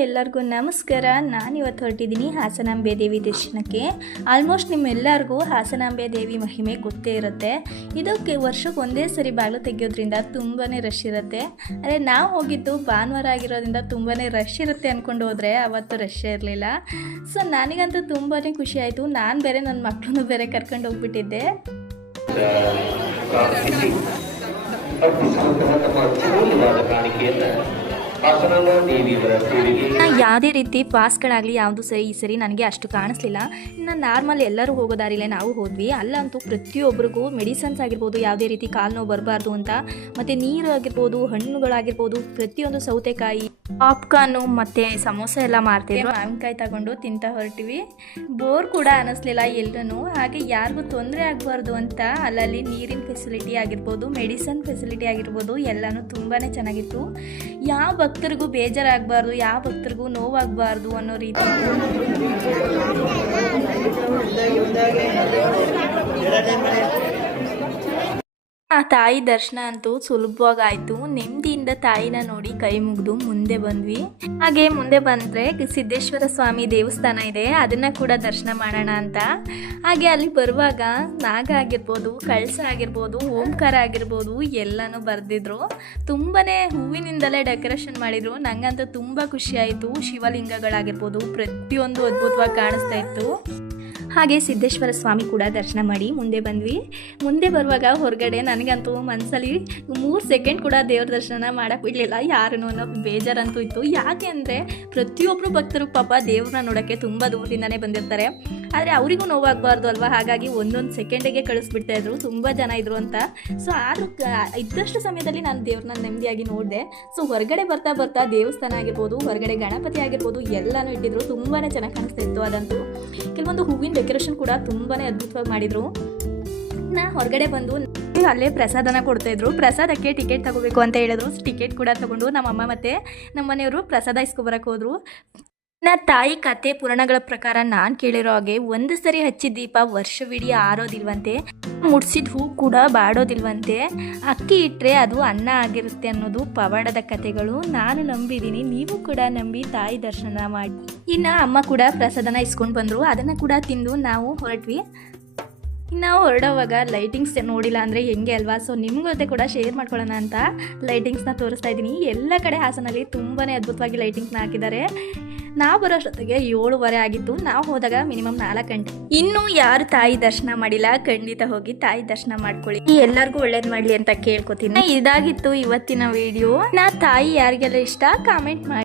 ಎಲ್ಲರಿಗೂ ನಮಸ್ಕಾರ. ನಾನಿವತ್ತು ಹೊರಟಿದ್ದೀನಿ ಹಾಸನಾಂಬೆ ದೇವಿ ದರ್ಶನಕ್ಕೆ. ಆಲ್ಮೋಸ್ಟ್ ನಿಮ್ಮೆಲ್ಲರಿಗೂ ಹಾಸನಾಂಬೆ ದೇವಿ ಮಹಿಮೆ ಗೊತ್ತೇ ಇರುತ್ತೆ. ಇದಕ್ಕೆ ವರ್ಷಕ್ಕೆ ಒಂದೇ ಸರಿ ಬಾಗಿಲು ತೆಗೆಯೋದ್ರಿಂದ ತುಂಬಾ ರಶ್ ಇರುತ್ತೆ. ಅದೇ ನಾವು ಹೋಗಿದ್ದು ಭಾನುವಾರ ಆಗಿರೋದ್ರಿಂದ ತುಂಬಾ ರಶ್ ಇರುತ್ತೆ ಅಂದ್ಕೊಂಡು ಹೋದರೆ ಅವತ್ತು ರಶ್ ಇರಲಿಲ್ಲ. ಸೊ ನನಗಂತೂ ತುಂಬಾ ಖುಷಿ ಆಯಿತು. ನಾನು ಬೇರೆ ನನ್ನ ಮಕ್ಕಳನ್ನು ಬೇರೆ ಕರ್ಕೊಂಡು ಹೋಗ್ಬಿಟ್ಟಿದ್ದೆ. ಯಾವುದೇ ರೀತಿ ಪಾಸ್ಗಳಾಗಲಿ ಯಾವುದು ಸರಿ ಈ ಸರಿ ನನಗೆ ಅಷ್ಟು ಕಾಣಿಸ್ಲಿಲ್ಲ. ಇನ್ನು ನಾರ್ಮಲ್ ಎಲ್ಲರೂ ಹೋಗೋ ದಾರಿಲೇ ನಾವು ಹೋದ್ವಿ. ಅಲ್ಲಂತೂ ಪ್ರತಿಯೊಬ್ಬರಿಗೂ ಮೆಡಿಸನ್ಸ್ ಆಗಿರ್ಬೋದು, ಯಾವುದೇ ರೀತಿ ಕಾಲು ನೋವು ಬರಬಾರ್ದು ಅಂತ, ಮತ್ತು ನೀರು ಆಗಿರ್ಬೋದು, ಹಣ್ಣುಗಳಾಗಿರ್ಬೋದು, ಪ್ರತಿಯೊಂದು ಸೌತೆಕಾಯಿ, ಪಾಪ್ಕಾರ್ನು ಮತ್ತು ಸಮೋಸ ಎಲ್ಲ ಮಾರ್ತಿದ್ರು. ಮಾವಿನಕಾಯಿ ತಗೊಂಡು ತಿಂತ ಹೊರಟಿವಿ. ಬೋರ್ ಕೂಡ ಅನ್ನಿಸ್ಲಿಲ್ಲ ಎಲ್ಲರೂ. ಹಾಗೆ ಯಾರಿಗೂ ತೊಂದರೆ ಆಗಬಾರ್ದು ಅಂತ ಅಲ್ಲಲ್ಲಿ ನೀರಿನ ಫೆಸಿಲಿಟಿ ಆಗಿರ್ಬೋದು, ಮೆಡಿಸನ್ ಫೆಸಿಲಿಟಿ ಆಗಿರ್ಬೋದು, ಎಲ್ಲನೂ ತುಂಬಾ ಚೆನ್ನಾಗಿತ್ತು. ಯಾವ ಭಕ್ತರಿಗೂ ಬೇಜಾರಾಗಬಾರ್ದು, ಯಾವ ಭಕ್ತರಿಗೂ ನೋವಾಗಬಾರ್ದು ಅನ್ನೋ ರೀತಿ ಆ ತಾಯಿ ದರ್ಶನ ಅಂತೂ ಸುಲಭವಾಗಿ ಆಯಿತು. ನೆಮ್ಮದಿಯಿಂದ ತಾಯಿನ ನೋಡಿ ಕೈ ಮುಗಿದು ಮುಂದೆ ಬಂದ್ವಿ. ಹಾಗೆ ಮುಂದೆ ಬಂದರೆ ಸಿದ್ದೇಶ್ವರ ಸ್ವಾಮಿ ದೇವಸ್ಥಾನ ಇದೆ, ಅದನ್ನು ಕೂಡ ದರ್ಶನ ಮಾಡೋಣ ಅಂತ. ಹಾಗೆ ಅಲ್ಲಿ ಬರುವಾಗ ನಾಗ ಆಗಿರ್ಬೋದು, ಕಳಸ ಆಗಿರ್ಬೋದು, ಓಂಕಾರ ಆಗಿರ್ಬೋದು ಎಲ್ಲನೂ ಬರೆದಿದ್ರು. ತುಂಬಾ ಹೂವಿನಿಂದಲೇ ಡೆಕೋರೇಷನ್ ಮಾಡಿದರು. ನನಗಂತೂ ತುಂಬ ಖುಷಿ ಆಯಿತು. ಶಿವಲಿಂಗಗಳಾಗಿರ್ಬೋದು ಪ್ರತಿಯೊಂದು ಅದ್ಭುತವಾಗಿ ಕಾಣಿಸ್ತಾ ಇತ್ತು. ಹಾಗೆ ಸಿದ್ದೇಶ್ವರ ಸ್ವಾಮಿ ಕೂಡ ದರ್ಶನ ಮಾಡಿ ಮುಂದೆ ಬಂದ್ವಿ. ಮುಂದೆ ಬರುವಾಗ ಹೊರಗಡೆ ನನಗಂತೂ ಮನಸ್ಸಲ್ಲಿ 3 ಸೆಕೆಂಡ್ ಕೂಡ ದೇವ್ರ ದರ್ಶನ ಮಾಡೋಕ್ಕೆ ಬಿಡಲಿಲ್ಲ ಯಾರನ್ನೂ ಅನ್ನೋ ಬೇಜಾರಂತೂ ಇತ್ತು. ಯಾಕೆ ಅಂದರೆ ಪ್ರತಿಯೊಬ್ಬರು ಭಕ್ತರು ಪಾಪ ದೇವ್ರನ್ನ ನೋಡೋಕ್ಕೆ ತುಂಬ ದೂರದಿಂದನೇ ಬಂದಿರ್ತಾರೆ. ಆದರೆ ಅವರಿಗೂ ನೋವಾಗಬಾರ್ದು ಅಲ್ವಾ, ಹಾಗಾಗಿ ಒಂದೊಂದು ಸೆಕೆಂಡಿಗೆ ಕಳಿಸ್ಬಿಡ್ತಾಯಿದ್ರು. ತುಂಬ ಜನ ಇದ್ರು ಅಂತ. ಸೊ ಆದರೂ ಇದ್ದಷ್ಟು ಸಮಯದಲ್ಲಿ ನಾನು ದೇವ್ರನ್ನ ನೆಮ್ಮದಿಯಾಗಿ ನೋಡಿದೆ. ಸೊ ಹೊರಗಡೆ ಬರ್ತಾ ಬರ್ತಾ ದೇವಸ್ಥಾನ ಆಗಿರ್ಬೋದು, ಹೊರಗಡೆ ಗಣಪತಿ ಆಗಿರ್ಬೋದು ಎಲ್ಲನೂ ಇಟ್ಟಿದ್ರು. ತುಂಬಾ ಚೆನ್ನಾಗಿ ಕಾಣಿಸ್ತಾ ಇತ್ತು. ಅದಂತೂ ಕೆಲವೊಂದು ಹೂವಿನ ಡೆಕೋರೇಷನ್ ಕೂಡ ತುಂಬಾ ಅದ್ಭುತವಾಗಿ ಮಾಡಿದರು. ನಾ ಹೊರಗಡೆ ಬಂದು ಅಲ್ಲೇ ಪ್ರಸಾದನ ಕೊಡ್ತಾಯಿದ್ರು. ಪ್ರಸಾದಕ್ಕೆ ಟಿಕೆಟ್ ತಗೋಬೇಕು ಅಂತ ಹೇಳಿದ್ರು. ಟಿಕೆಟ್ ಕೂಡ ತಗೊಂಡು ನಮ್ಮಮ್ಮ ಮತ್ತು ನಮ್ಮ ಮನೆಯವರು ಪ್ರಸಾದ ಇಸ್ಕೊಬರಕ್ಕೆ ಹೋದರು. ತಾಯಿ ಕತೆ ಪುರಾಣಗಳ ಪ್ರಕಾರ ನಾನು ಕೇಳಿರೋ ಹಾಗೆ ಒಂದು ಸರಿ ಹಚ್ಚಿದ ದೀಪ ವರ್ಷವಿಡೀ ಆರೋದಿಲ್ವಂತೆ, ಮುಡ್ಸಿದ ಹೂ ಕೂಡ ಬಾಡೋದಿಲ್ವಂತೆ, ಅಕ್ಕಿ ಇಟ್ಟರೆ ಅದು ಅನ್ನ ಆಗಿರುತ್ತೆ ಅನ್ನೋದು ಪವಾಡದ ಕತೆಗಳು. ನಾನು ನಂಬಿದ್ದೀನಿ, ನೀವು ಕೂಡ ನಂಬಿ ತಾಯಿ ದರ್ಶನ ಮಾಡಿ. ಇನ್ನು ಅಮ್ಮ ಕೂಡ ಪ್ರಸಾದನ ಇಸ್ಕೊಂಡು ಬಂದರು. ಅದನ್ನು ಕೂಡ ತಿಂದು ನಾವು ಹೊರಟ್ವಿ. ನಾವು ಹೊರಡೋವಾಗ ಲೈಟಿಂಗ್ಸ್ ನೋಡಿಲ್ಲ ಅಂದರೆ ಹೆಂಗೆ ಅಲ್ವಾ. ಸೊ ನಿಮ್ಮ ಜೊತೆ ಕೂಡ ಶೇರ್ ಮಾಡ್ಕೊಳ್ಳೋಣ ಅಂತ ಲೈಟಿಂಗ್ಸ್ನ ತೋರಿಸ್ತಾ ಇದ್ದೀನಿ. ಎಲ್ಲ ಕಡೆ ಹಾಸನಲ್ಲಿ ತುಂಬಾ ಅದ್ಭುತವಾಗಿ ಲೈಟಿಂಗ್ಸ್ನ ಹಾಕಿದ್ದಾರೆ. ನಾವು ಬರೋಷ್ಟೊತ್ತಿಗೆ 7:30 ಆಗಿತ್ತು. ನಾವು ಹೋದಾಗ ಮಿನಿಮಮ್ 4 ಗಂಟೆ. ಇನ್ನೂ ಯಾರು ತಾಯಿ ದರ್ಶನ ಮಾಡಿಲ್ಲ, ಖಂಡಿತ ಹೋಗಿ ತಾಯಿ ದರ್ಶನ ಮಾಡ್ಕೊಳ್ಳಿ. ಎಲ್ಲರಿಗೂ ಒಳ್ಳೇದು ಮಾಡಲಿ ಅಂತ ಕೇಳ್ಕೊತೀನಿ. ಇದಾಗಿತ್ತು ಇವತ್ತಿನ ವಿಡಿಯೋ. ತಾಯಿ ಯಾರಿಗೆಲ್ಲ ಇಷ್ಟ ಕಾಮೆಂಟ್ ಮಾಡಿ.